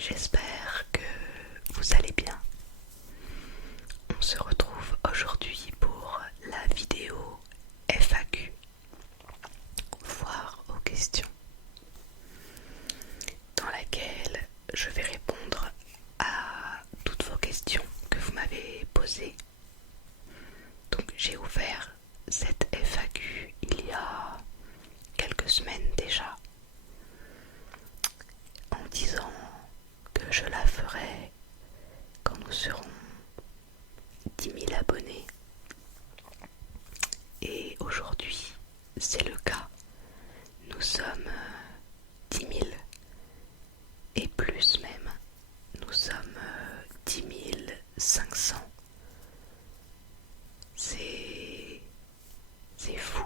J'espère que vous allez bien. On se retrouve aujourd'hui pour la vidéo FAQ, foire aux questions, dans laquelle je vais répondre à toutes vos questions que vous m'avez posées. Donc j'ai ouvert cette FAQ il y a quelques semaines déjà, en disant que je la ferai quand nous serons 10 000 abonnés. Et aujourd'hui, c'est le cas. Nous sommes 10 000 et plus même. Nous sommes 10 500. C'est fou.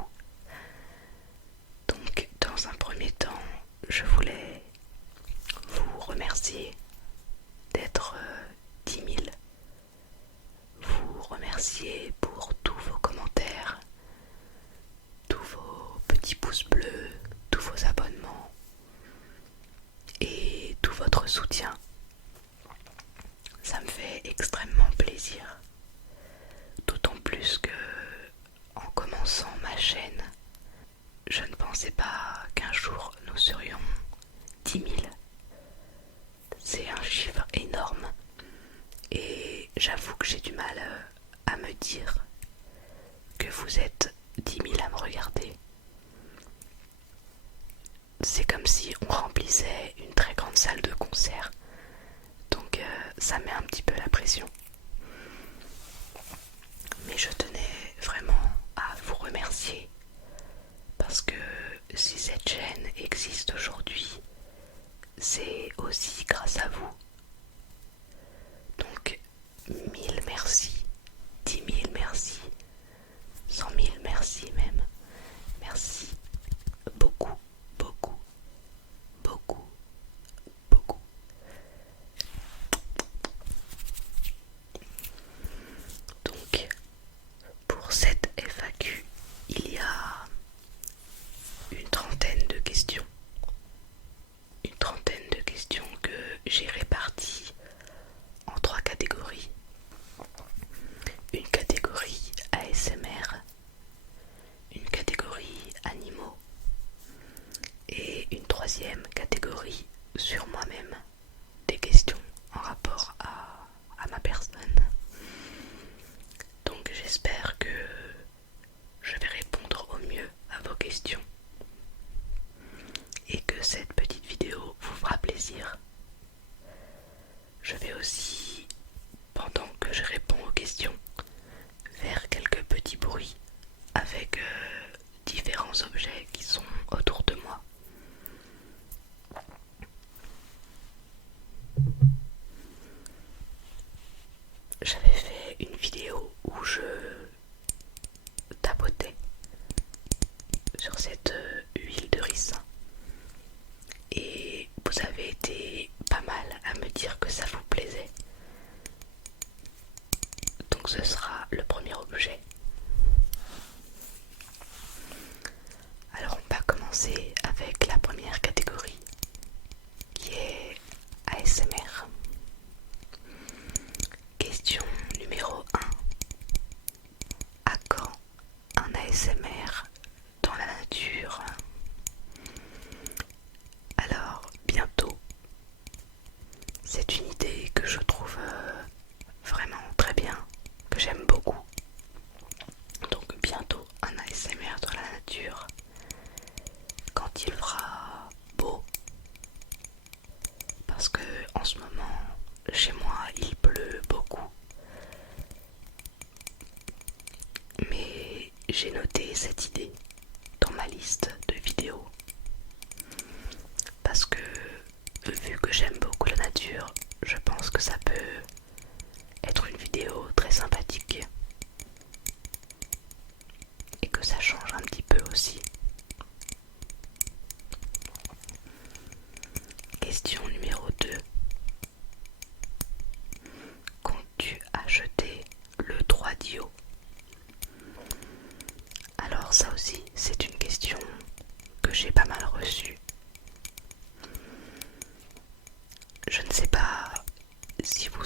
Donc, dans un premier temps, je voulais vous remercier d'être 10 000. Vous remercier pour tous vos commentaires, tous vos petits pouces bleus, tous vos abonnements et tout votre soutien. Ça me fait extrêmement plaisir. D'autant plus que, en commençant ma chaîne, je ne pensais pas qu'un jour nous serions 10 000. C'est un chiffre énorme et j'avoue que j'ai du mal à me dire que vous êtes 10 000 à me regarder. C'est comme si on remplissait une très grande salle de concert. Donc ça met un petit peu la pression. Mais je tenais vraiment à vous remercier parce que si cette chaîne existe aujourd'hui, c'est aussi grâce à vous. Donc 1000 merci, 10 000 merci, 100 000 merci même. Merci beaucoup, beaucoup, beaucoup, beaucoup. Donc pour cette FAQ, il y a une trentaine de questions. Une trentaine de questions que j'ai réparties en 3 catégories. Une catégorie ASMR, une catégorie animaux et une 3e catégorie sur moi-même, des questions en rapport à ma personne. Donc j'espère que je vais répondre au mieux à vos questions et que cette petite vidéo vous fera plaisir. Je vais aussi, pendant que je réponds aux questions, faire quelques petits bruits avec différents objets qui sont autour de moi. J'avais fait une vidéo où je tapotais sur cette huile de ricin et vous avez été pas mal à me dire que ça vous plaisait. Donc ce sera le premier objet. Alors on va commencer avec la première catégorie qui est ASMR. Question numéro 1. À quand un ASMR dans la nature? Alors bientôt. C'est une idée que je trouve vraiment très bien, que j'aime beaucoup. Donc bientôt un ASMR dans la nature, quand il fera beau, parce que en ce moment chez moi il pleut beaucoup. Mais j'ai noté cette idée dans ma liste de vidéos parce que vu que j'aime beaucoup la nature, je pense que ça peut être une vidéo très sympathique et que ça change un petit peu aussi. Question numéro 2. Comptes-tu acheter le 3DIO? Alors ça aussi, c'est une question que j'ai pas mal reçue.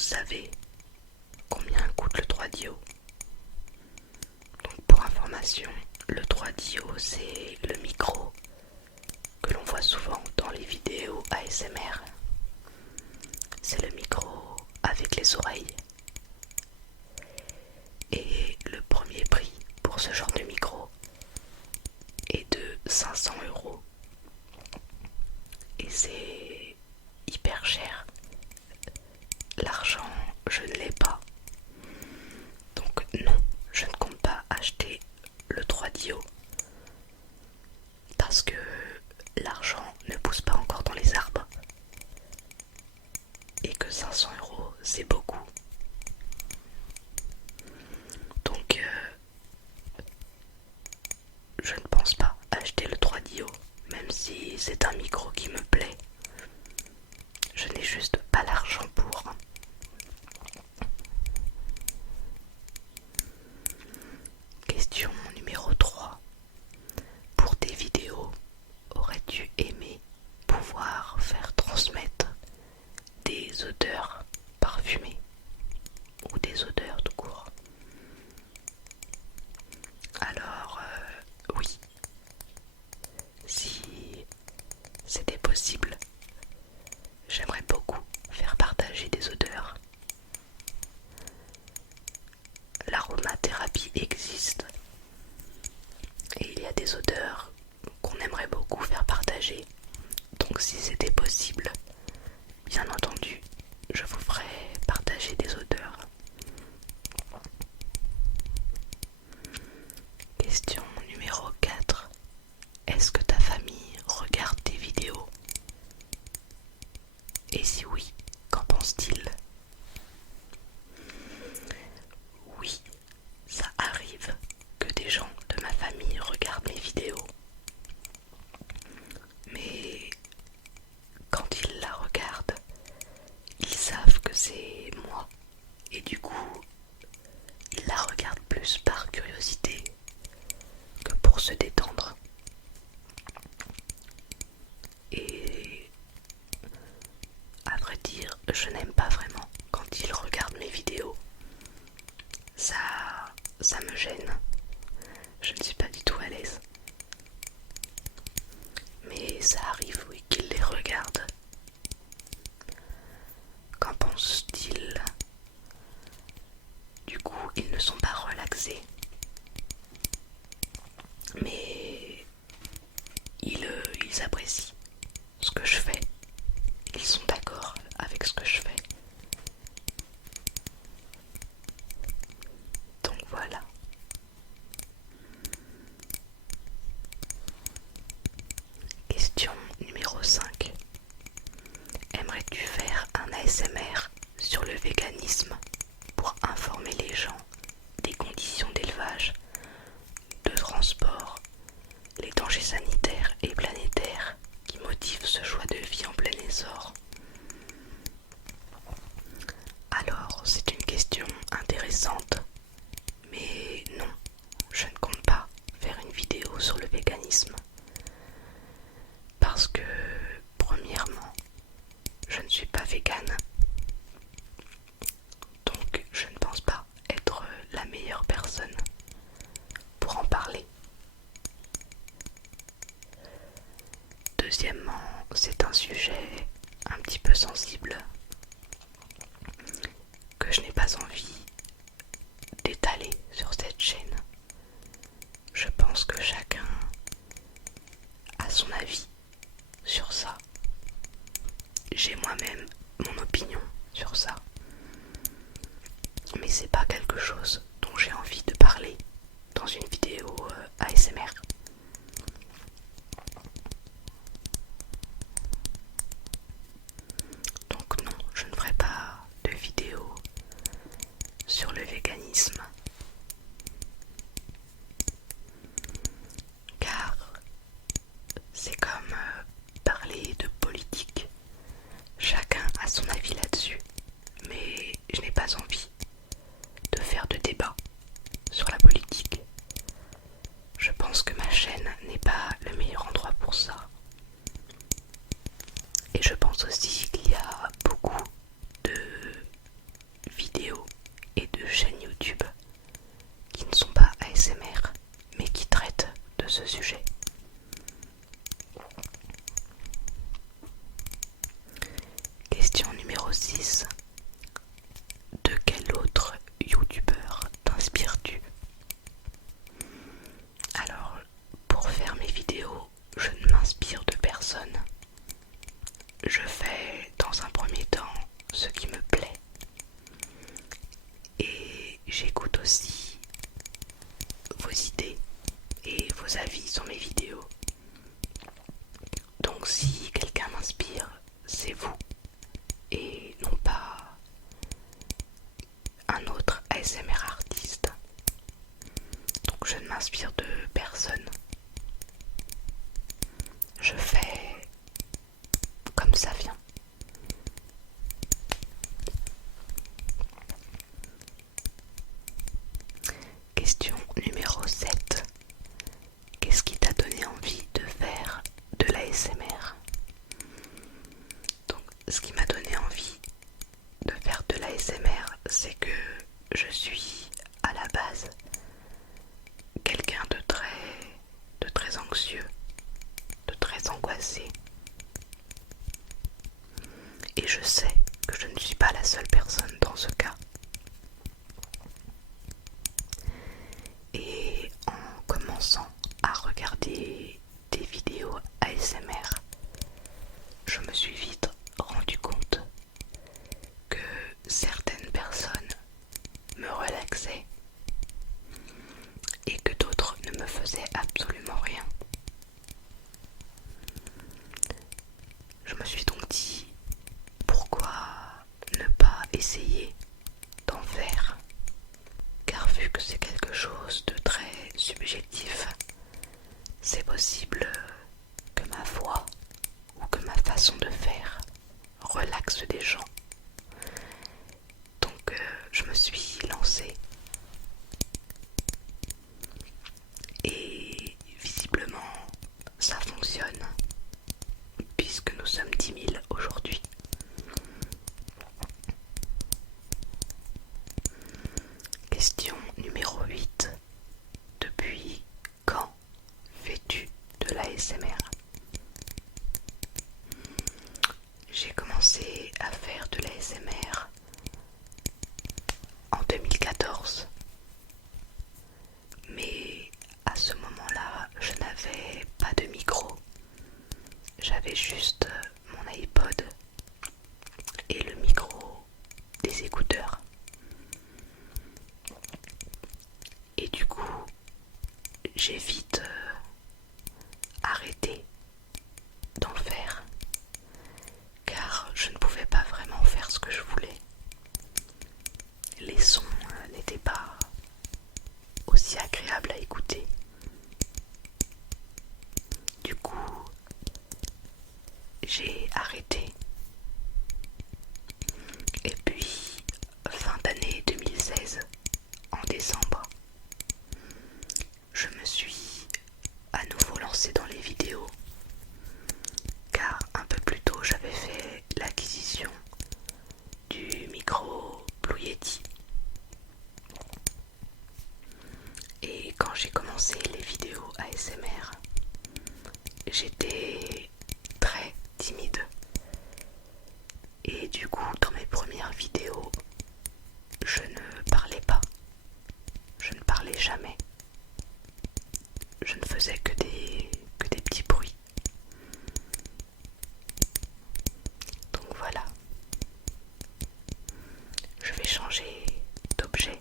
savez combien coûte le 3DO? Donc pour information, le 3DO c'est le micro que l'on voit souvent dans les vidéos ASMR. C'est le micro avec les oreilles. Et le premier prix pour ce genre de micro est de 500 €. Et c'est hyper cher. L'argent, je ne l'ai pas. Donc non, je ne compte pas acheter le 3DO. Parce que l'argent ne pousse pas encore dans les arbres. Et que 500 € c'est beaucoup. Donc je ne pense pas acheter le 3DO, même si c'est un micro qui me plaît. Je n'ai juste pas l'argent pour. Question numéro 3. Pour tes vidéos, aurais-tu aimé pouvoir faire transmettre des odeurs parfumées ou des odeurs tout court? Alors oui, si c'était possible, j'aimerais beaucoup faire partager des odeurs. L'aromathérapie existe et il y a des odeurs qu'on aimerait beaucoup faire partager. Donc si c'était possible, bien entendu, je vous ferai partager des odeurs. Question numéro 4. Est-ce que ta famille regarde tes vidéos? Et si oui, qu'en pense-t-il? Oui, ça arrive que des gens de ma famille regardent mes vidéos. Mais quand ils la regardent, ils savent que c'est moi. Et du coup, ils la regardent plus par curiosité que pour se détendre. Et à vrai dire, je n'aime pas vraiment quand ils regardent mes vidéos. Ça me gêne. Je ne suis pas du tout à l'aise. Mais ça arrive, oui, qu'ils les regardent. Qu'en pensent-ils? Du coup, ils ne sont pas relaxés. Mais ils apprécient ce que je fais. Ils sont d'accord avec ce que je fais. Donc voilà. Question numéro 5. Aimerais-tu faire un ASMR sur le véganisme pour informer les gens des conditions d'élevage, de transport, les dangers sanitaires et planétaires qui motivent ce choix de vie en plein essor? Alors, c'est une question intéressante, mais non, je ne compte pas faire une vidéo sur le véganisme. Parce que, premièrement, je ne suis pas végane. Donc, je ne pense pas être la meilleure personne pour en parler. Deuxièmement, c'est un sujet un petit peu sensible que je n'ai pas envie d'étaler sur cette chaîne. Je pense que chacun a son avis sur ça. J'ai moi-même mon opinion sur ça. Mais c'est pas quelque chose dont j'ai envie de parler dans une vidéo ASMR. Donc non, je ne ferai pas de vidéo sur le véganisme. Car c'est comme parler de politique. Chacun a son avis là-dessus. Mais je n'ai pas envie de faire de débat sur la politique. Je pense que ma chaîne n'est pas le meilleur endroit pour ça. Et je pense aussi qu'il y a beaucoup de je fais dans un premier temps ce qui me plaît et j'écoute aussi vos idées et vos avis sur mes vidéos. Donc si quelqu'un m'inspire, c'est vous et non pas un autre ASMR artiste. Donc je ne m'inspire de personne. Je fais comme ça vient. Question numéro 7. Qu'est-ce qui t'a donné envie de faire de l'ASMR? Donc, ce qui m'a donné envie de faire de l'ASMR, c'est que je suis à la base quelqu'un de très anxieux, de très angoissé. Et je sais que je ne suis pas la seule personne dans ce cas. Et en commençant à regarder des vidéos ASMR, je me suis vite rendu compte que certaines personnes me relaxaient et que d'autres ne me faisaient absolument rien. Je me suis donc dit, pourquoi ne pas essayer d'en faire? Car vu que c'est quelque chose de très subjectif, c'est possible que ma voix ou que ma façon de faire relaxe des gens. Donc je me suis lancée et visiblement ça fonctionne puisque nous sommes 10 000 aujourd'hui. Question numéro 8. Depuis quand fais-tu de l'ASMR? J'ai commencé à faire de l'ASMR en 2014. Mais à ce moment-là, je n'avais pas de micro. J'avais juste mon iPod et le micro des écouteurs. Et du coup, j'ai vite arrêté d'en faire car je ne pouvais pas vraiment faire ce que je voulais. Les sons n'étaient pas aussi agréables à écouter. Du coup, j'ai arrêté. Et puis, fin d'année 2016, en décembre, je me suis à nouveau lancée dans les vidéos car un peu plus tôt j'avais fait l'acquisition du micro Blue Yeti. Et quand j'ai commencé les vidéos ASMR, j'étais très timide. Et du coup, dans mes premières vidéos, je ne parlais pas. Je ne parlais jamais. Je ne faisais que des petits bruits. Donc voilà. Je vais changer d'objet.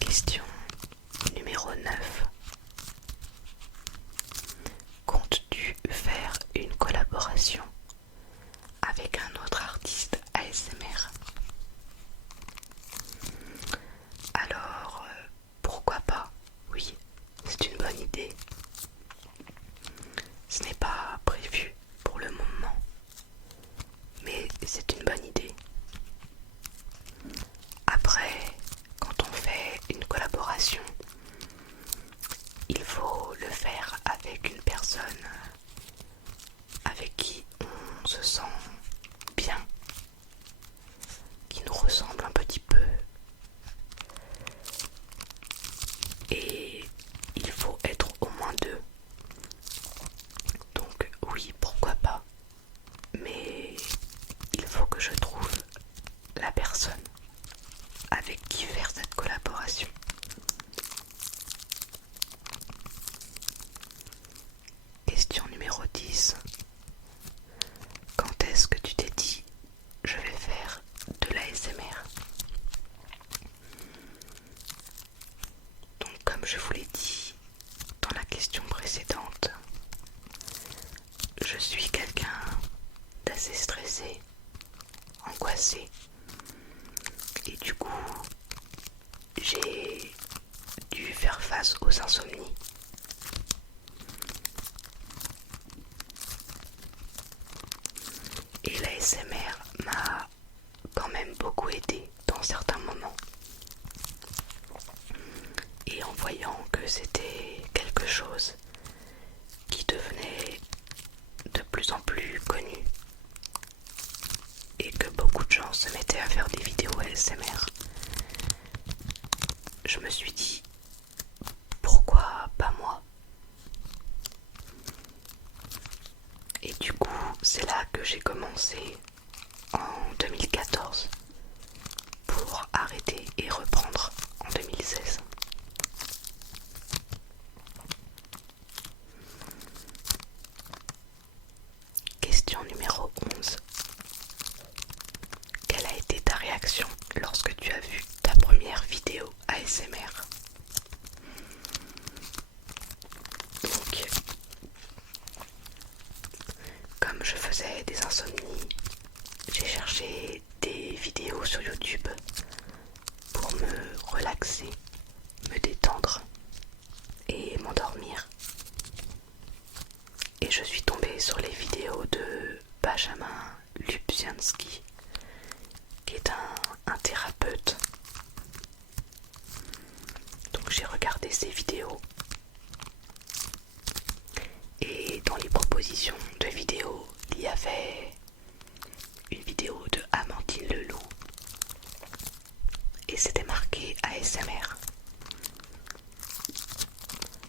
Question numéro 9. Comptes-tu faire une collaboration avec un autre artiste ASMR? Alors, pourquoi pas? Oui, c'est une bonne idée. Ce n'est pas prévu pour le moment, mais c'est une bonne idée. Après, quand on fait une collaboration d'information. Question numéro 10. Quand est-ce que tu t'es dit je vais faire de l'ASMR? Donc comme je vous l'ai dit dans la question précédente, je suis quelqu'un d'assez stressé, angoissé, et du coup j'ai dû faire face aux insomnies. Et l'ASMR m'a quand même beaucoup aidé dans certains moments. Et en voyant que c'était quelque chose qui devenait de plus en plus connu et que beaucoup de gens se mettaient à faire des vidéos ASMR, je me suis dit pourquoi pas moi? Et du coup c'est là que j'ai commencé en 2014 pour arrêter et reprendre en 2016. Question numéro 11. Quelle a été ta réaction lorsque tu as vu ta première vidéo ASMR? Donc, comme je faisais des insomnies, j'ai cherché des vidéos sur YouTube pour me relaxer, me détendre et m'endormir. Et je suis tombée sur les vidéos de Benjamin Lubzianski, qui est un thérapeute. Donc j'ai regardé ses vidéos. Et dans les propositions de vidéos, il y avait une vidéo de Amandine Leloup. Et c'était marqué ASMR.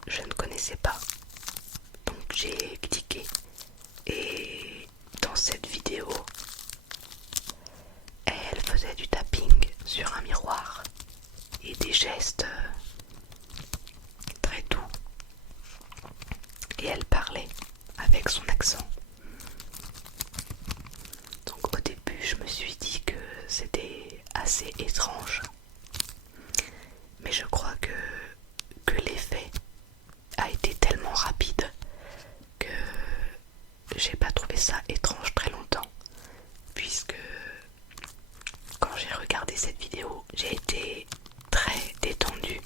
Je ne connaissais pas. Donc j'ai cliqué. Et dans cette vidéo, elle faisait du tapping sur un miroir et des gestes très doux. Et elle parlait avec son accent. Donc au début, je me suis dit que c'était assez étrange. Mais je crois que l'effet a été tellement rapide que j'ai pas trouvé ça étrange très longtemps, puisque quand j'ai regardé cette vidéo, j'ai été très détendue,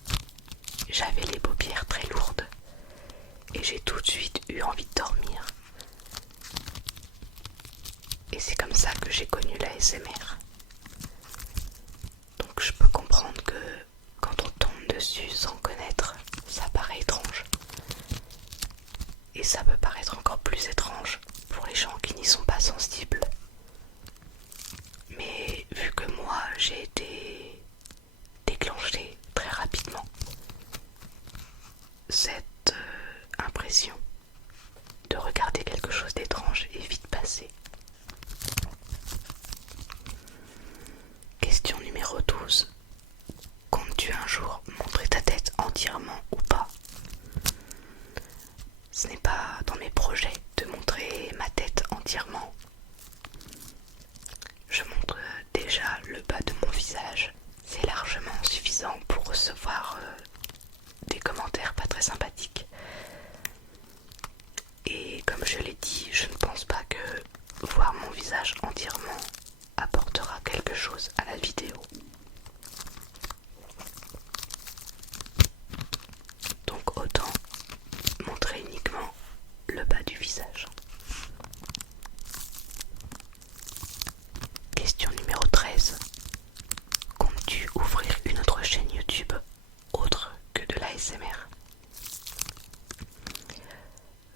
j'avais les paupières très lourdes et j'ai tout de suite eu envie de dormir. Et c'est comme ça que j'ai connu l'ASMR. Donc je peux comprendre que quand on tombe dessus sans connaître, ça paraît étrange. Et ça peut paraître encore plus étrange pour les gens qui n'y sont pas sensibles. Mais vu que moi j'ai été déclenchée très rapidement, cette impression de regarder quelque chose d'étrange est vite passée. Question numéro 12. Comptes-tu un jour montrer ta tête entièrement ou pas? Ce n'est pas dans mes projets de montrer ma tête entièrement. Je montre déjà le bas de mon visage. C'est largement suffisant pour recevoir des commentaires pas très sympathiques. Et comme je l'ai dit, je ne pense pas que voir mon visage entièrement apportera quelque chose à la vidéo. Donc autant montrer uniquement le bas du visage. Question numéro 13. Comptes-tu ouvrir une autre chaîne YouTube autre que de l'ASMR?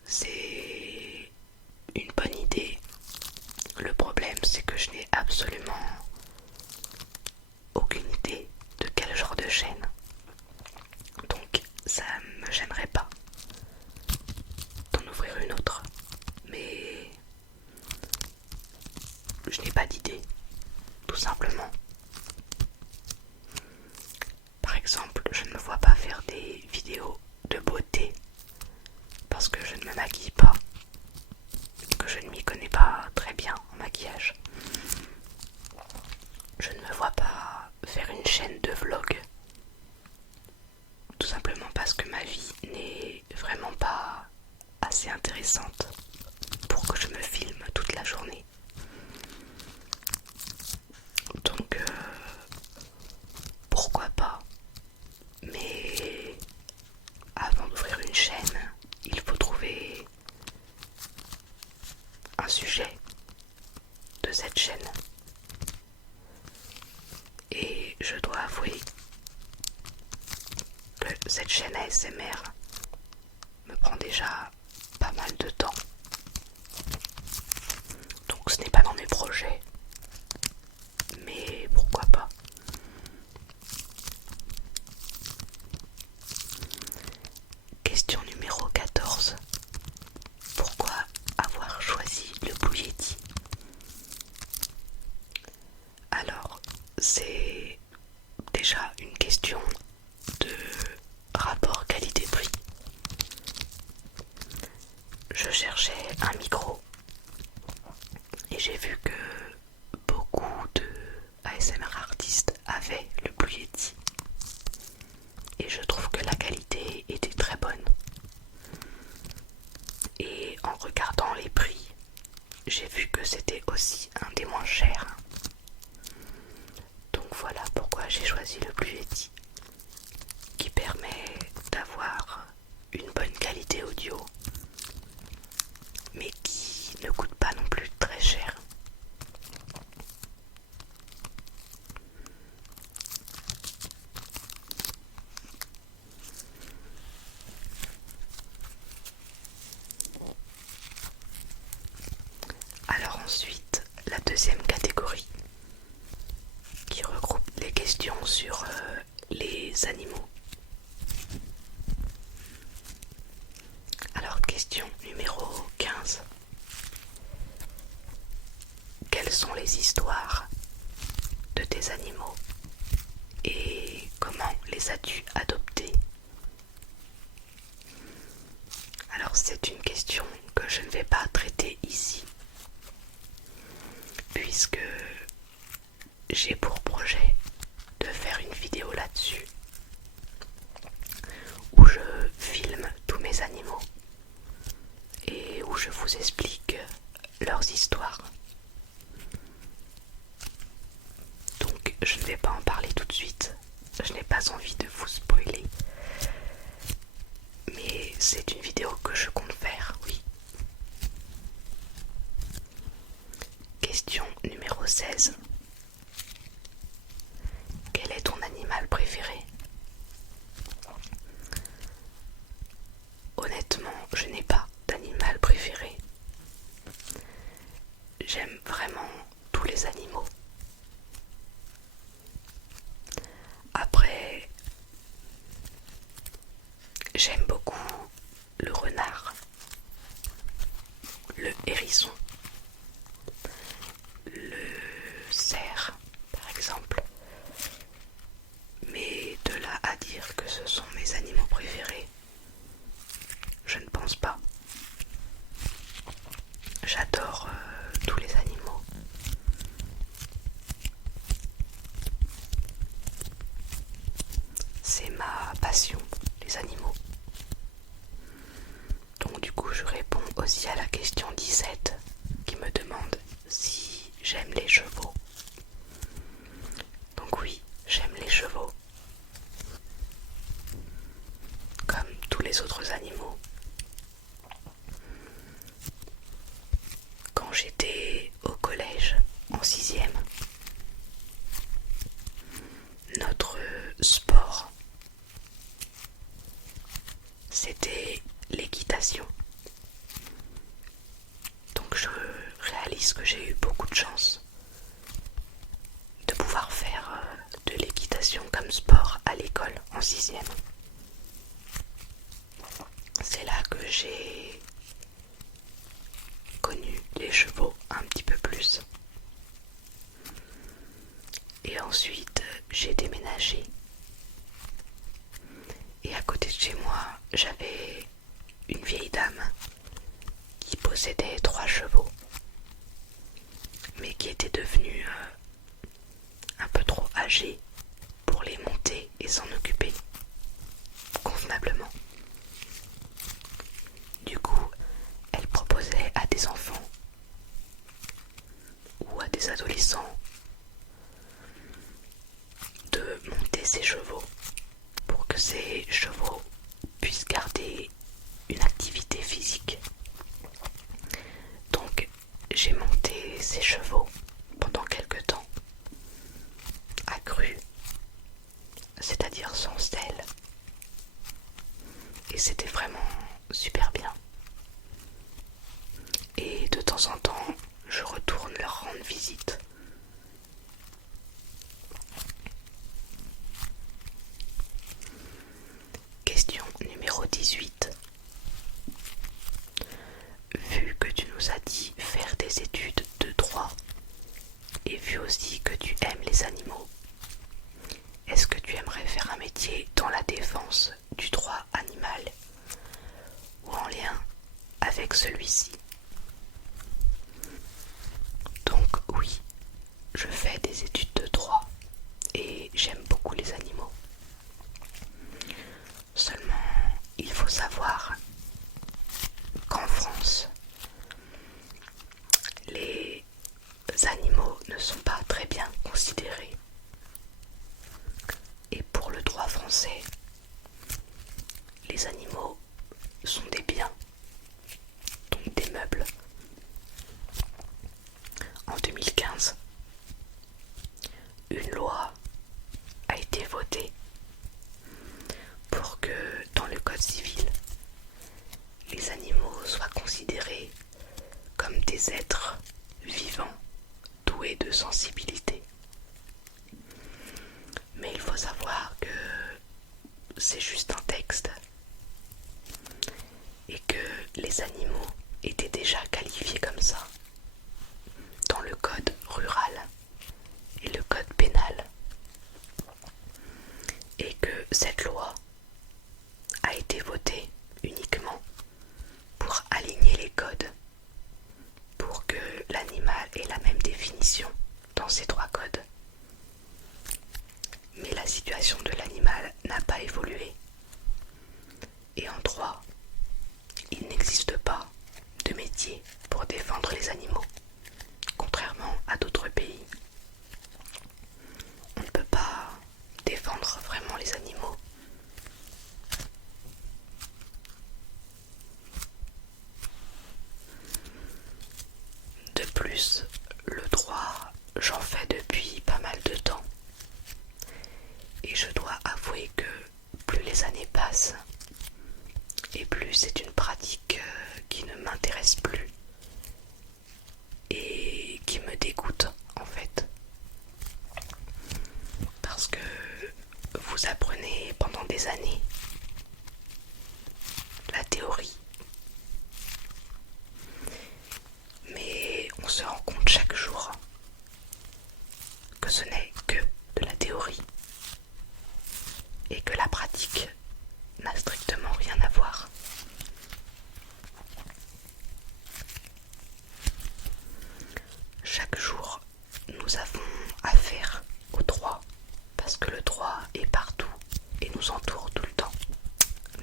C'est une bonne idée. Le problème, c'est que je n'ai absolument aucune idée de quel genre de chaîne. Donc ça me gênerait pas d'en ouvrir une autre. Mais je n'ai pas d'idée, tout simplement. Par exemple, exemple, je ne me vois pas faire des vidéos de beauté parce que je ne me maquille pas, que je ne m'y connais pas très bien en maquillage. Je ne me vois pas faire une chaîne de vlog, tout simplement parce que ma vie n'est vraiment pas assez intéressante pour que je me filme toute la journée. Donc pourquoi pas, mais avant d'ouvrir une chaîne, il faut trouver un sujet de cette chaîne. Et je dois avouer que cette chaîne ASMR me prend déjà pas mal de temps. Donc ce n'est pas dans mes projets, mais pourquoi pas. Question numéro 14. Pourquoi avoir choisi le Blue Yeti? Alors, c'est déjà une question de rapport qualité-prix. Je cherchais un micro et j'ai vu que beaucoup de ASMR artistes avaient le Blue Yeti. Et je trouve que la qualité était très bonne. Et en regardant les prix, j'ai vu que c'était aussi un des moins chers. Donc voilà pourquoi j'ai choisi le Blue Yeti, qui permet d'avoir une bonne qualité audio, mais qui ne coûte pas non plus très cher. Alors ensuite, la deuxième catégorie, qui regroupe les questions sur les animaux. Alors question numéro 15. Quelles sont les histoires de tes animaux et comment les as-tu adoptés? Alors c'est une question que je ne vais pas traiter ici, puisque j'ai pour projet de faire une vidéo là-dessus où je filme tous mes animaux et où je vous explique leurs histoires. Donc je ne vais pas en parler tout de suite, je n'ai pas envie de vous spoiler, mais c'est une vidéo que je compte faire, oui. Question numéro 16. Quel est ton animal préféré? Honnêtement, je n'ai pas d'animal préféré. J'aime vraiment tous les animaux. Après, j'aime beaucoup le renard, le hérisson, le cerf par exemple. Mais de là à dire que ce sont mes animaux préférés, je ne pense pas. J'adore tous les animaux. C'est ma passion, les animaux. Donc du coup je réponds aussi à la question 17 qui me demande si j'aime les chevaux. Donc oui, j'aime les chevaux. Comme tous les autres animaux. Quand j'étais au collège, en 6e, notre sport, c'était l'équitation. Donc je réalise que j'ai eu beaucoup de chance de pouvoir faire de l'équitation comme sport à l'école en 6e. C'est là que j'ai connu les chevaux un petit peu plus. Et ensuite, j'ai déménagé Et à côté de chez moi, j'avais une vieille dame qui possédait 3 chevaux, mais qui était devenue un peu trop âgée pour les monter et s'en occuper convenablement. Du coup, elle proposait à des enfants ou à des adolescents de monter ses chevaux pour que ces chevaux puissent garder une activité physique. Donc j'ai monté ces chevaux pendant quelque temps à crue, c'est-à-dire sans selle, et c'était vraiment super bien. Et de temps en temps, je retourne leur rendre visite. Question numéro 18. Vu que tu nous as dit faire des études de droit, et vu aussi que tu aimes les animaux, est-ce que tu aimerais faire un métier dans la défense du droit animal ou en lien avec celui-ci? Donc oui, je fais des études de droit et j'aime beaucoup les animaux. Seulement, il faut savoir qu'en France, les animaux ne sont pas très bien considérés. Et pour le droit français, les animaux sont des biens, donc des meubles. En 2015, une loi a été votée pour que dans le code civil, les animaux soient considérés comme des êtres vivants, doués de sensibilité. Mais il faut savoir que c'est juste un texte et que les animaux étaient déjà qualifiés comme ça dans le code rural et le code pénal, et que cette loi a été votée uniquement pour aligner les codes, pour que l'animal ait la même définition dans ces 3 codes. Mais la situation de l'animal n'a pas évolué. Et en droit, il n'existe pas de métier pour défendre les animaux, contrairement à d'autres pays. On ne peut pas défendre vraiment les animaux. De plus, le droit, j'en fais depuis pas mal de temps. Et je dois avouer que plus les années passent, et plus c'est une pratique qui ne m'intéresse plus et qui me dégoûte en fait. Parce que vous apprenez pendant des années la théorie, mais on se rend compte chaque jour que ce n'est que de la théorie et que la pratique n'a strictement rien à voir. Chaque jour, nous avons affaire au droit, parce que le droit est partout et nous entoure tout le temps.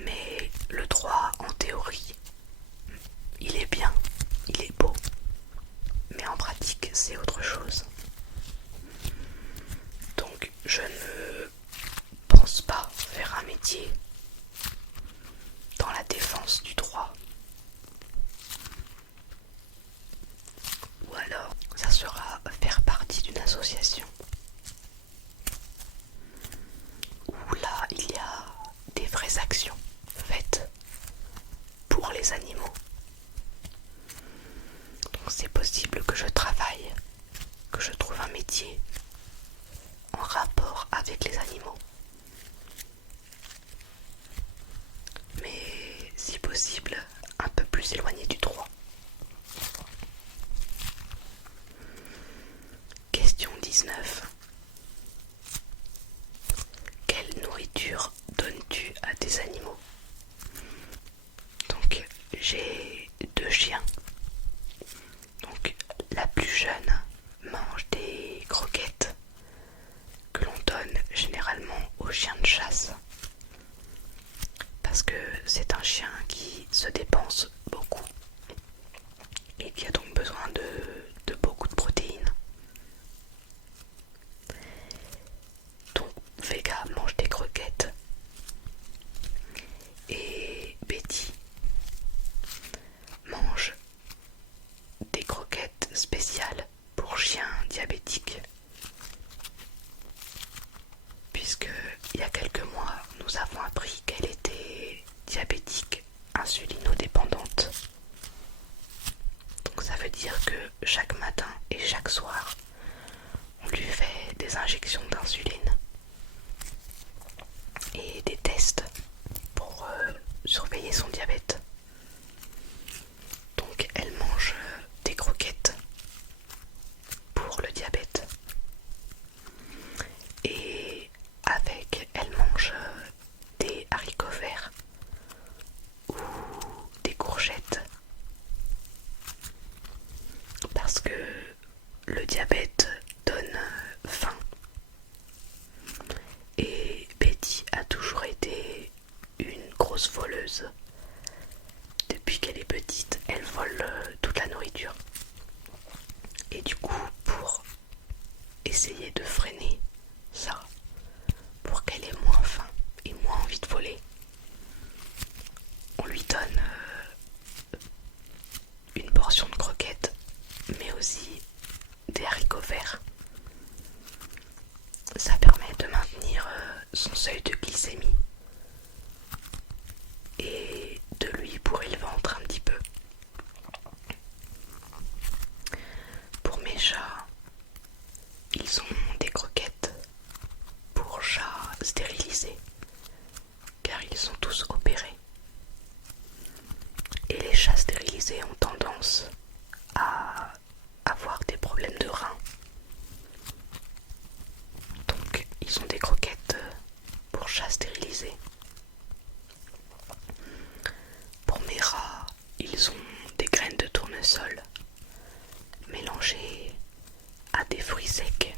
Mais le droit, en théorie, il est bien, il est beau, mais en pratique, c'est autre chose. Donc, je ne pense pas faire un métier dans la défense du droit. Ou alors, ça sera faire partie d'une association où là, il y a des vraies actions faites pour les animaux. Donc c'est possible que je travaille, que je trouve un métier en rapport avec les animaux. Mais si possible, un peu plus éloigné du droit. Question 19. Quelle nourriture donnes-tu à tes animaux? Donc j'ai 2 chiens. Donc la plus jeune mange des croquettes que l'on donne généralement aux chiens de chasse parce que c'est un chien qui se dépense beaucoup et qui a donc besoin de beaucoup de protéines. Donc Vega mange des croquettes et Betty mange des croquettes spéciales pour chiens diabétiques. Puisque il y a quelques mois, nous avons appris qu'elle était diabétique insulinodépendante. Donc ça veut dire que chaque matin et chaque soir, on lui fait des injections d'insuline et des tests pour surveiller son diabète. Donc elle mange des croquettes pour le diabète et avec elle mange des haricots verts ou des courgettes parce que le diabète donne faim et Betty a toujours été une grosse voleuse. Depuis qu'elle est petite, elle vole toute la nourriture. Et du coup, pour essayer de freiner ça, pour qu'elle ait moins faim et moins envie de voler, on lui donne une portion de croquettes, mais aussi des haricots verts. Ça permet de maintenir son seuil de glycémie et de lui bourrer le ventre un petit peu. Pour mes chats, ils ont des croquettes pour chats stérilisés, car ils sont tous opérés. Et les chats stérilisés ont tendance à avoir des problèmes de reins. Donc ils ont des croquettes pour chats stérilisés. Pour mes rats, ils ont des graines de tournesol mélangées à des fruits secs.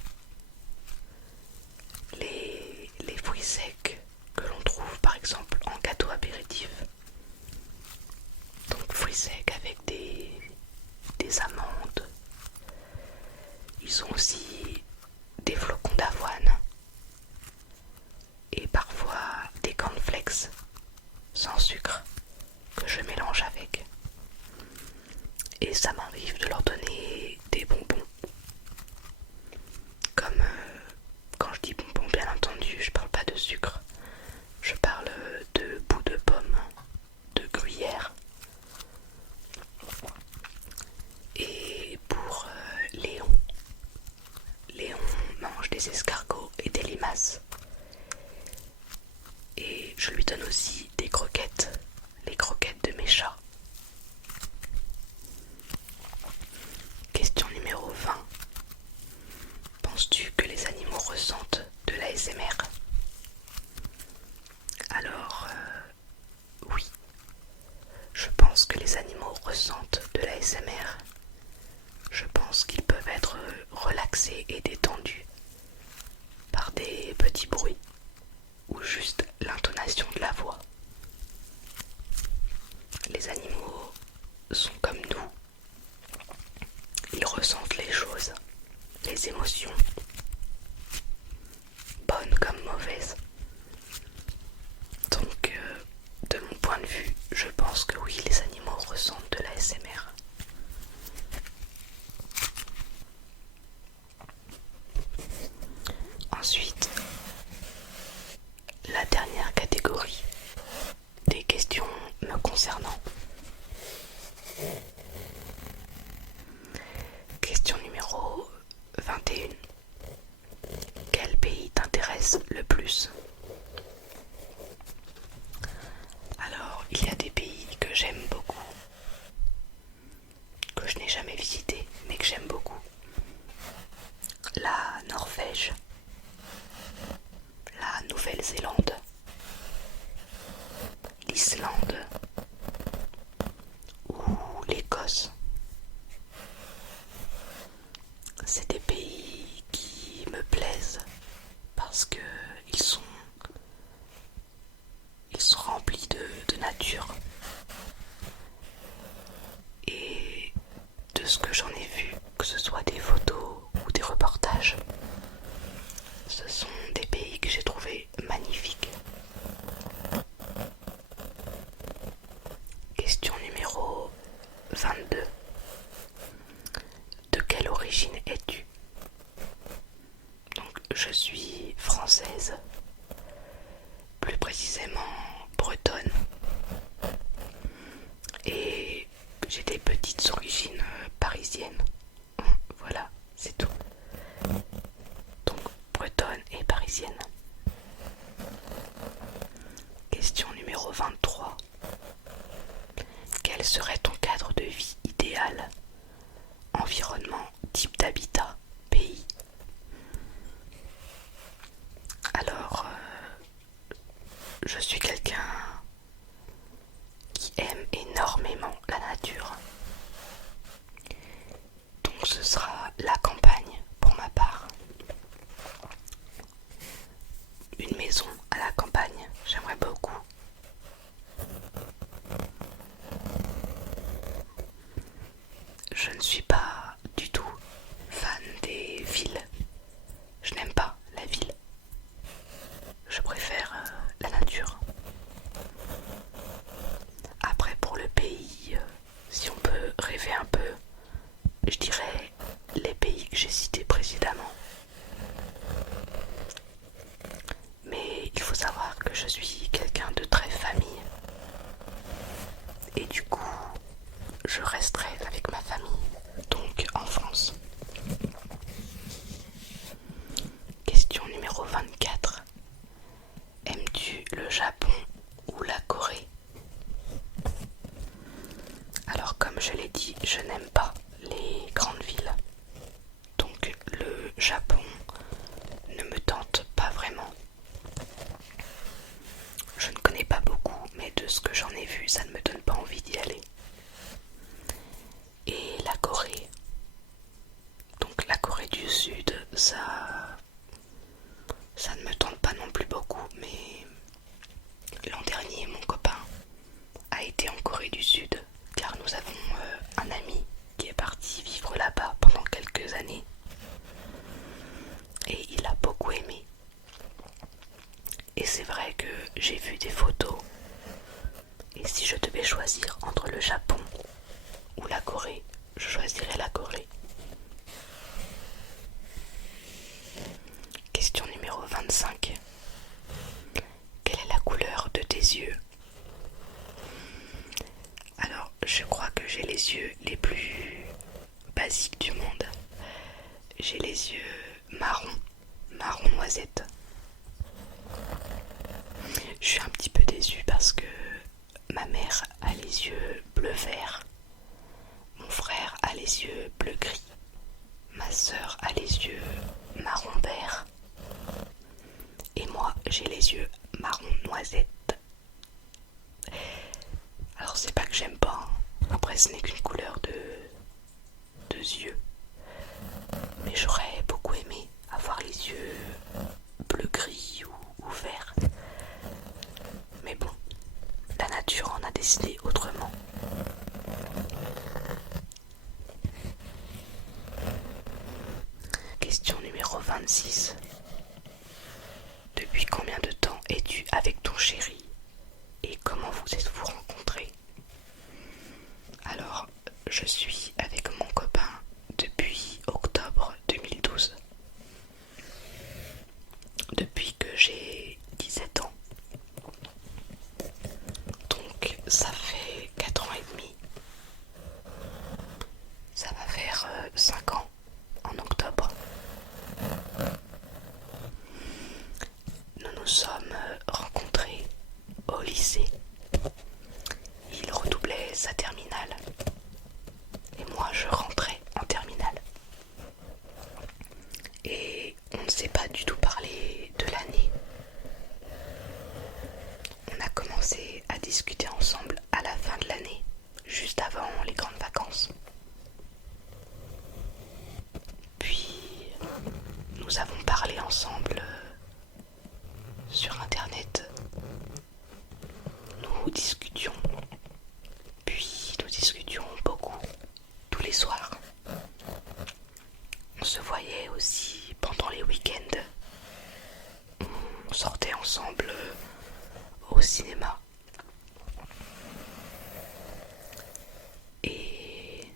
Les fruits secs que l'on trouve par exemple en gâteau apéritif. Donc fruits secs avec des amandes. Ils ont aussi des flocons d'avoine et parfois des cornflakes sans sucre que je mélange avec. Et ça m'arrive de leur donner des bonbons. Comme quand je dis bonbons, bien entendu, je parle pas de sucre. Je parle de bouts de pomme, de gruyère. Et pour Léon, Léon mange des escargots et des limaces. Et je lui donne aussi des croquettes, les croquettes de mes chats. Question numéro 20. Penses-tu que les animaux ressentent de l'ASMR? Alors, oui. Je pense que les animaux ressentent de l'ASMR. Je pense qu'ils peuvent être relaxés et détendus par des petits bruits ou juste l'intonation de la voix. Les animaux sont comme nous. Ils ressentent les choses, les émotions, bonnes comme mauvaises. Donc, de mon point de vue, je pense que oui, les animaux ressentent de l'ASMR. Ensuite, la dernière catégorie des questions me concernant. Question numéro 21. Quel pays t'intéresse le plus? Alors, il y a des pays que j'aime beaucoup, que je n'ai jamais visités, mais que j'aime beaucoup. La Norvège, la Nouvelle-Zélande, je suis française, plus précisément bretonne, et j'ai des petites origines parisiennes. Voilà, c'est tout. Donc bretonne et parisienne. Question numéro 23. Quel serait ton cadre de vie idéal? Environnement, type d'habitat, pays. Alors, je suis quelqu'un qui aime énormément la nature. Donc ce sera la campagne pour ma part. Une maison à la campagne, j'aimerais beaucoup. Je ne suis pas du tout fan des villes. Je n'aime pas la ville. Je préfère la nature. Après, pour le pays, si on peut rêver un peu, je dirais les pays que j'ai cités précédemment. Mais il faut savoir que je suis quelqu'un de très famille. Et du coup, je resterai avec ma famille, donc en France. Question numéro 24. Aimes-tu le Japon ou la Corée? Alors comme je l'ai dit, je n'aime pas les grandes villes. Donc le Japon ne me tente pas vraiment. Je ne connais pas beaucoup, mais de ce que j'en ai vu, ça ne me donne pas envie d'y aller. Et la Corée. Donc la Corée du Sud, ça ne me tente pas non plus beaucoup, mais l'an dernier, mon copain a été en Corée du Sud, car nous avons un ami qui est parti vivre là-bas pendant quelques années. Et il a beaucoup aimé. Et c'est vrai que j'ai vu des photos. Et si je devais choisir entre le Japon ou la Corée, je choisirais la Corée. Question numéro 25. Quelle est la couleur de tes yeux? Alors, je crois que j'ai les yeux les plus basiques du monde. J'ai les yeux marron noisette. Je suis un petit peu déçue parce que ma mère a les yeux bleu-vert, mon frère a les yeux bleu-gris, ma soeur a les yeux marron-vert et moi j'ai les yeux marron noisette. Alors c'est pas que j'aime pas, hein. Après ce n'est qu'une couleur de yeux, mais j'aurais beaucoup aimé avoir les yeux bleu-gris ou vert. Mais bon, la nature en a décidé autrement. Question numéro 26. Depuis combien de temps es-tu avec ton chéri et comment vous êtes-vous rencontrés? Alors, je suis avec mon copain depuis octobre 2012. Depuis que j'ai 17 ans. Donc ça fait 4 ans et demi. Ça va faire 5 ans en octobre. Nous nous sommes rencontrés au lycée. Il redoublait sa terminale et moi je rentrais en terminale. Et on ne s'est pas du tout parlé de l'année. On a commencé à discuter ensemble à la fin de l'année, juste avant les grandes vacances. Puis nous avons parlé ensemble sur internet. Nous discutions, puis nous discutions beaucoup, tous les soirs. On se voyait aussi pendant les week-ends. On sortait ensemble au cinéma. Et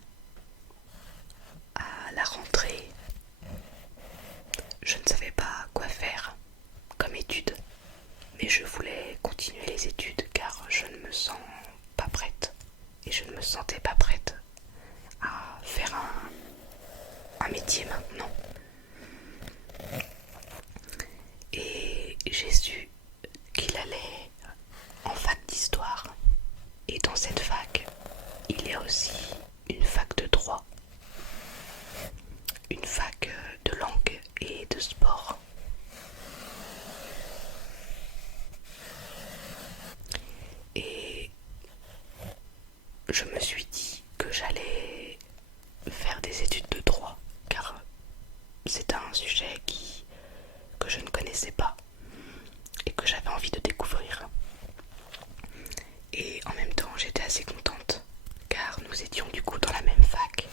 à la rentrée, je ne savais pas je voulais continuer les études car je ne me sens pas prête et je ne me sentais pas prête à faire un métier maintenant. Et j'ai su qu'il allait en fac d'histoire. Et dans cette fac, il y a aussi une fac de droit, une fac de langue et de sport. Et je me suis dit que j'allais faire des études de droit, car c'est un sujet que je ne connaissais pas et que j'avais envie de découvrir. Et en même temps, j'étais assez contente, car nous étions du coup dans la même fac.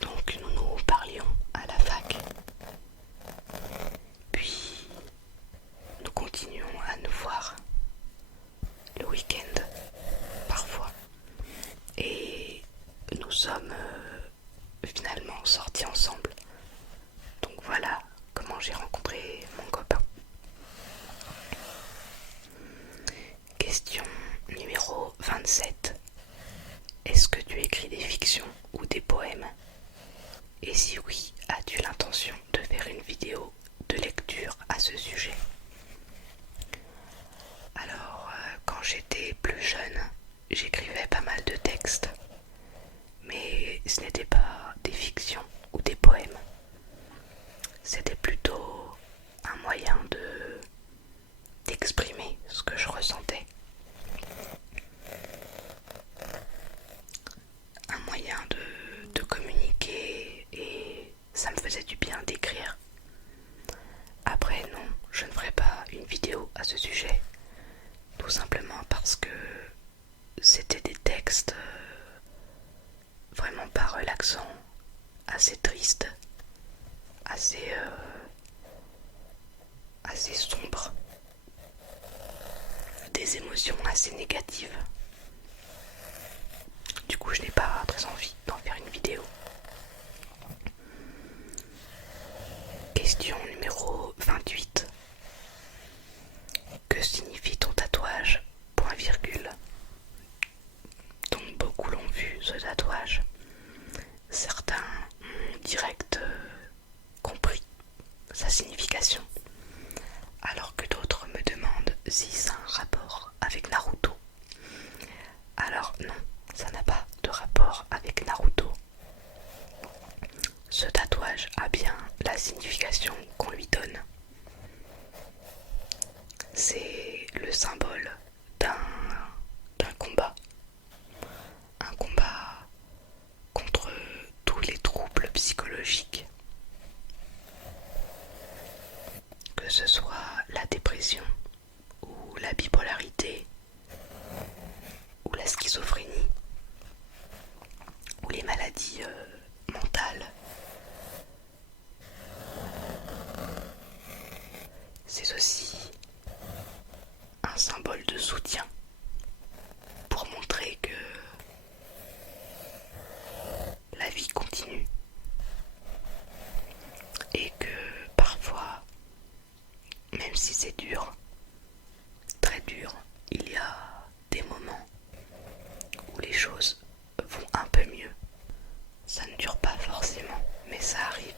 Donc nous nous parlions à la fac. Puis nous continuons à nous voir le week-end, parfois. Et nous sommes finalement sortis ensemble. Donc voilà comment j'ai rencontré mon copain. Question numéro 27. Est-ce que tu écris des fictions ou des poèmes? Et si oui, as-tu l'intention de faire une vidéo de lecture à ce sujet? Alors, quand j'étais plus jeune, j'écrivais pas mal de textes, mais ce n'était pas des fictions ou des poèmes. C'était plutôt un moyen d'exprimer ce que je ressentais. Un moyen de communiquer, et ça me faisait du bien d'écrire. Après non, je ne ferai pas une vidéo à ce sujet, tout simplement parce que c'était des textes vraiment pas relaxants, assez tristes, assez sombres, des émotions assez négatives. Du coup, je n'ai pas très envie d'en faire une vidéo. Question numéro 28. Que signifie ton tatouage? Point virgule. Donc beaucoup l'ont vu ce tatouage. Certains ont direct compris sa signification, alors que d'autres me demandent si ça a un rapport avec Naruto. Alors non, ça n'a pas de rapport avec Naruto. Ce tatouage a bien la signification qu'on lui donne. C'est le symbole d'un combat. Un combat contre tous les troubles psychologiques. Que ce soit la dépression, ou la bipolarité, ou la schizophrénie, ou les maladies mentales. C'est aussi un symbole de soutien pour montrer que la vie continue et que parfois, même si c'est dur, très dur, il y a des moments où les choses vont un peu mieux. Ça ne dure pas forcément, mais ça arrive.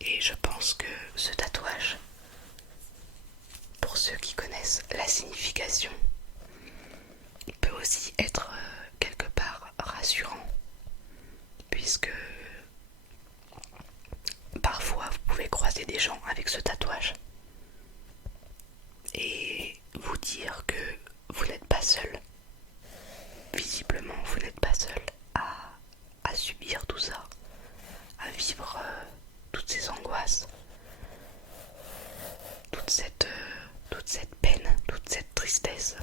Et je pense que ce tatouage, pour ceux qui connaissent la signification, il peut aussi être quelque part rassurant, puisque parfois vous pouvez croiser des gens avec ce tatouage et vous dire que vous n'êtes pas seul. Visiblement, vous n'êtes pas seul à subir tout ça, à vivre toutes ces angoisses, toute cette peine, toute cette tristesse,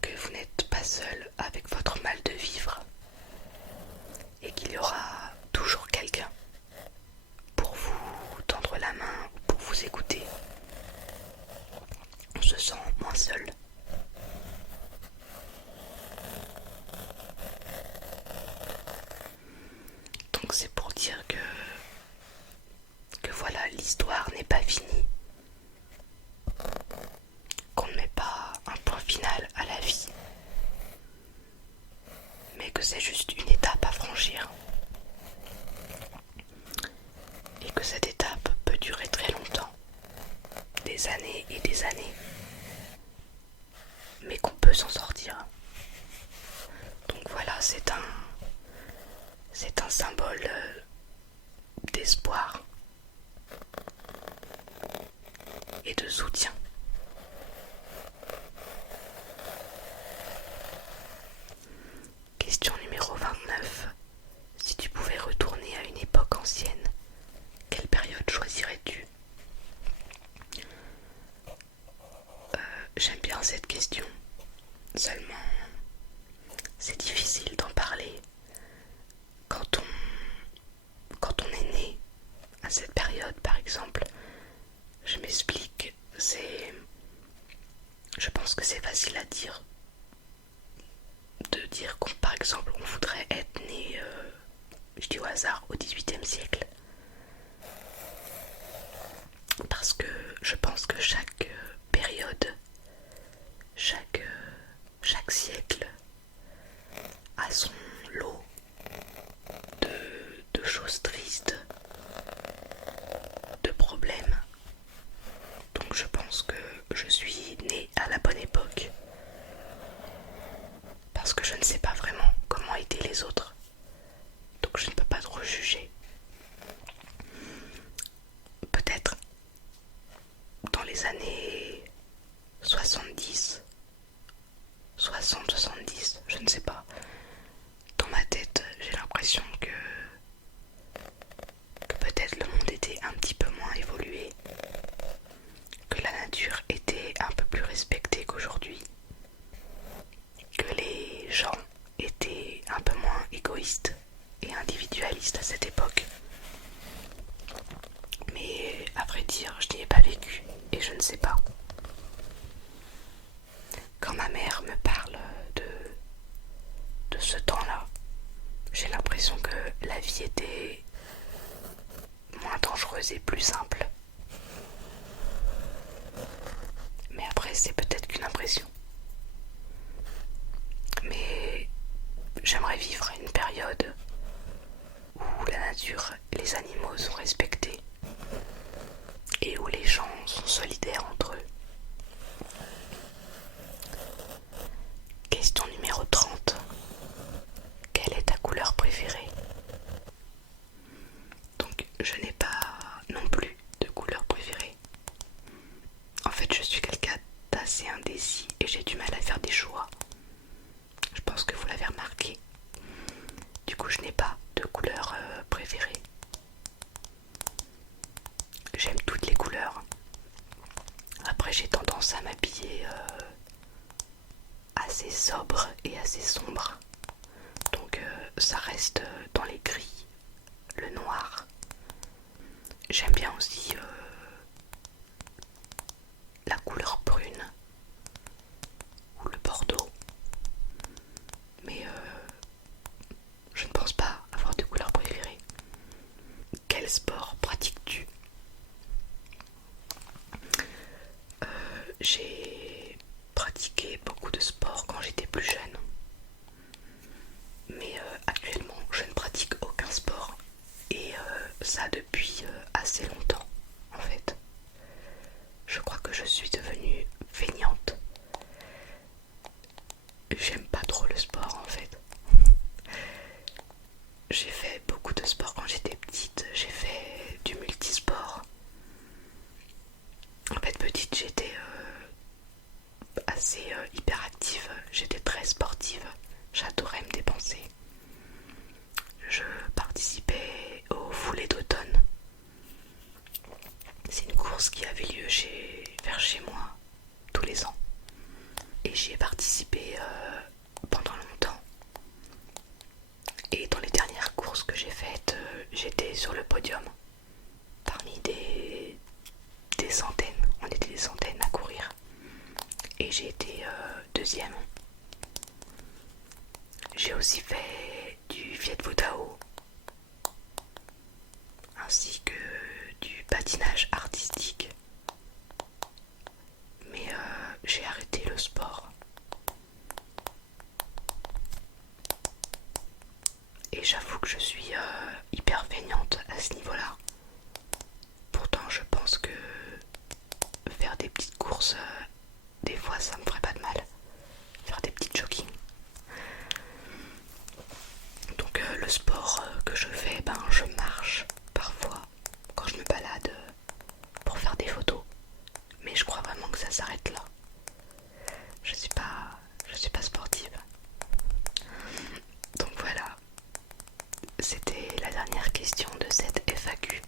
que vous n'êtes pas seul avec votre mal de vivre et qu'il y aura toujours quelqu'un pour vous tendre la main ou pour vous écouter. On se sent moins seul. Donc c'est pour dire que voilà, l'histoire n'est pas finie, qu'on ne met pas un point final à la vie, mais que c'est juste une étape à franchir, et que cette étape peut durer très longtemps, des années et des années, mais qu'on peut s'en sortir. Donc voilà, c'est un symbole d'espoir et de soutien. Question numéro 29. Si tu pouvais retourner à une époque ancienne, quelle période choisirais-tu? J'aime bien cette question. Seulement, c'est difficile d'en parler quand on est né à cette période, par exemple. Je m'explique, je pense que c'est facile à dire, de dire qu'on, par exemple, on voudrait être né, je dis au hasard, au XVIIIe siècle. Parce que je pense que chaque période, chaque siècle a son lot de choses tristes, de problèmes. Donc je pense que je suis née à la bonne époque. Parce que je ne sais pas vraiment comment étaient les autres. Donc je ne peux pas trop juger. Peut-être dans les années 70, 60-70, je ne sais pas. Dans ma tête, j'ai l'impression que peut-être le monde était un petit peu moins évolué, que la nature était un peu plus respectée qu'aujourd'hui, que les gens étaient un peu moins égoïstes et individualistes à cette époque. Mais à vrai dire, je n'y ai pas vécu et je ne sais pas. Quand ma mère me parle de ce temps-là, j'ai l'impression que la vie était moins dangereuse et plus simple. Mais après, c'est peut-être qu'une impression. Mais j'aimerais vivre une période où la nature et les animaux sont respectés et où les gens sont solidaires entre eux. Question numéro 30. Quelle est ta couleur préférée? Donc je n'ai pas non plus de couleur préférée. En fait, je suis quelqu'un d'assez indécis et j'ai du mal à faire des choix. Je pense que vous l'avez remarqué. Du coup, je n'ai pas de couleur préférée. J'aime toutes les couleurs. Après, j'ai tendance à m'habiller assez sobre et assez sombre. Donc ça reste dans les gris, le noir. J'aime bien aussi la couleur brune ou le bordeaux. Mais je ne pense pas avoir de couleur préférée. Quel sport pratiques-tu? J'ai pratiqué beaucoup de sports quand j'étais plus jeune. Mais actuellement, je ne pratique aucun sport. Et ça depuis assez longtemps, en fait. Je crois que je suis devenue feignante. J'aime pas trop le sport, en fait. J'ai fait beaucoup de sport quand j'étais petite. J'ai fait du multisport. En fait, petite, j'étais assez hyperactive. J'étais très sportive. J'adorais me dépenser. Je participais aux foulées d'automne. C'est une course qui avait lieu vers chez moi tous les ans. Et j'y ai participé pendant longtemps. Et dans les dernières courses que j'ai faites, j'étais sur le podium. Parmi des centaines, on était des centaines à courir. Et j'ai été deuxième. J'ai aussi fait du Viet Vo Dao. j'avoue que je suis hyper feignante à ce niveau-là. Pourtant, je pense que faire des petites courses, des fois, ça me ferait pas de mal. Faire des petits jogging. Donc le sport que je fais, ben je marche parfois quand je me balade pour faire des photos. Mais je crois vraiment que ça s'arrête là. Je suis pas sportive. Donc voilà, c'était la dernière question de cette FAQ.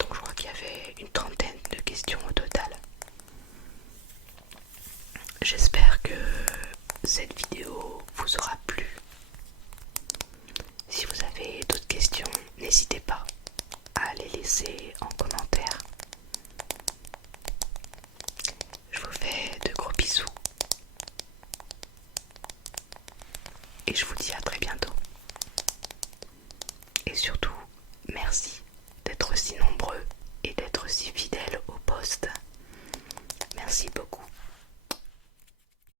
Donc je crois qu'il y avait une trentaine de questions au total. J'espère que cette vidéo vous aura plu. Si vous avez d'autres questions, n'hésitez pas à les laisser en commentaire. Je vous fais de gros bisous. Et je vous dis à très bientôt. Et surtout, merci d'être si nombreux et d'être si fidèles au post. Merci beaucoup.